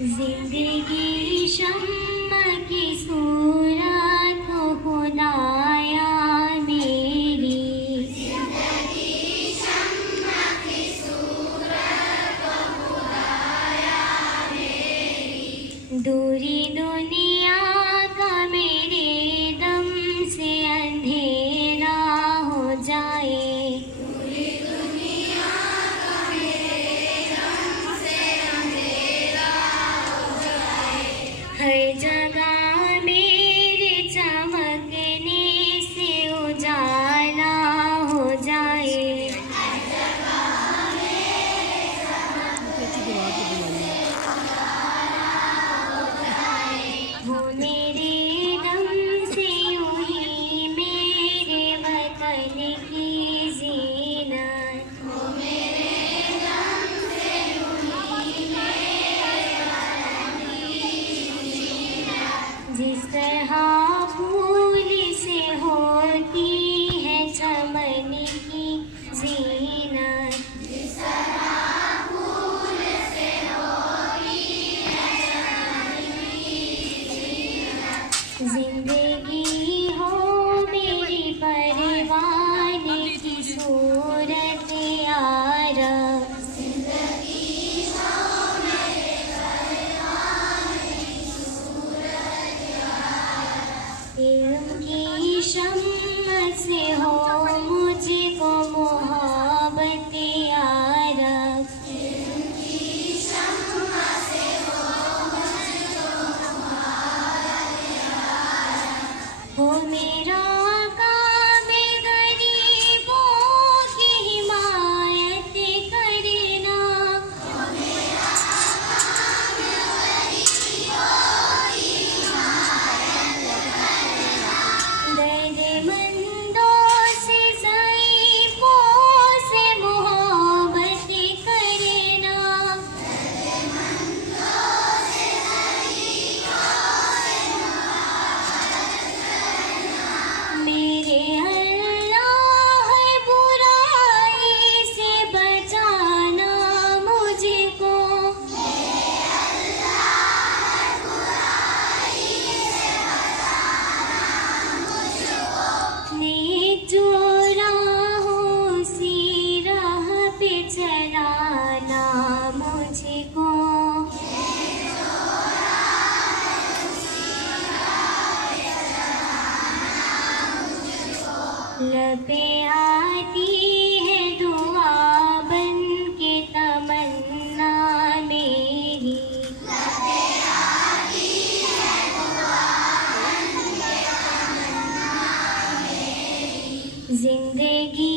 जिंदगी शम्मा की सूरत हो खुदाया मेरी। जिंदगी शम्मा की सूरत हो खुदाया मेरी। दूरी दुनिया का मेरे दम से अंधेरा हो जाए। हर जगह मेरे चमकने से उजाला हो जाए। हर जगह मेरे चमकने से उजाला हो जाए। हो मेरे दम से यूं ही मेरे वतन की ज़ीनत। हो मेरे दम से यूं ही मेरे वतन की जिस तरह फूल से होती है चमन की ज़ीनत। जिस तरह फूल से होती है चमन की ज़ीनत। जिंदगी हो मेरी परवाने की सूरत यारब। इल्म की शम्मा से हो मुझको मोहब्बत यारब। इल्म की शम्मा से हो मुझको मोहब्बत यारब। हो मेरा काम गरीबों की हिमायत करना। हो मेरा काम गरीबों की दर्दमंदों से ज़ईफ़ों से मोहब्बत करना। दर्दमंदों से ज़ईफ़ों से मोहब्बत करना। मेरे अल्लाह बुराई से बचाना मुझको। मेरे अल्लाह बुराई से बचाना मुझको। नेक जो राहों सी राह पे चलाना मुझको। नेक जो राहों सी राह पे चलाना मुझको। लबे आती है दुआ बन के तमन्ना मेरी। लबे आती है दुआ बन के तमन्ना मेरी। जिंदगी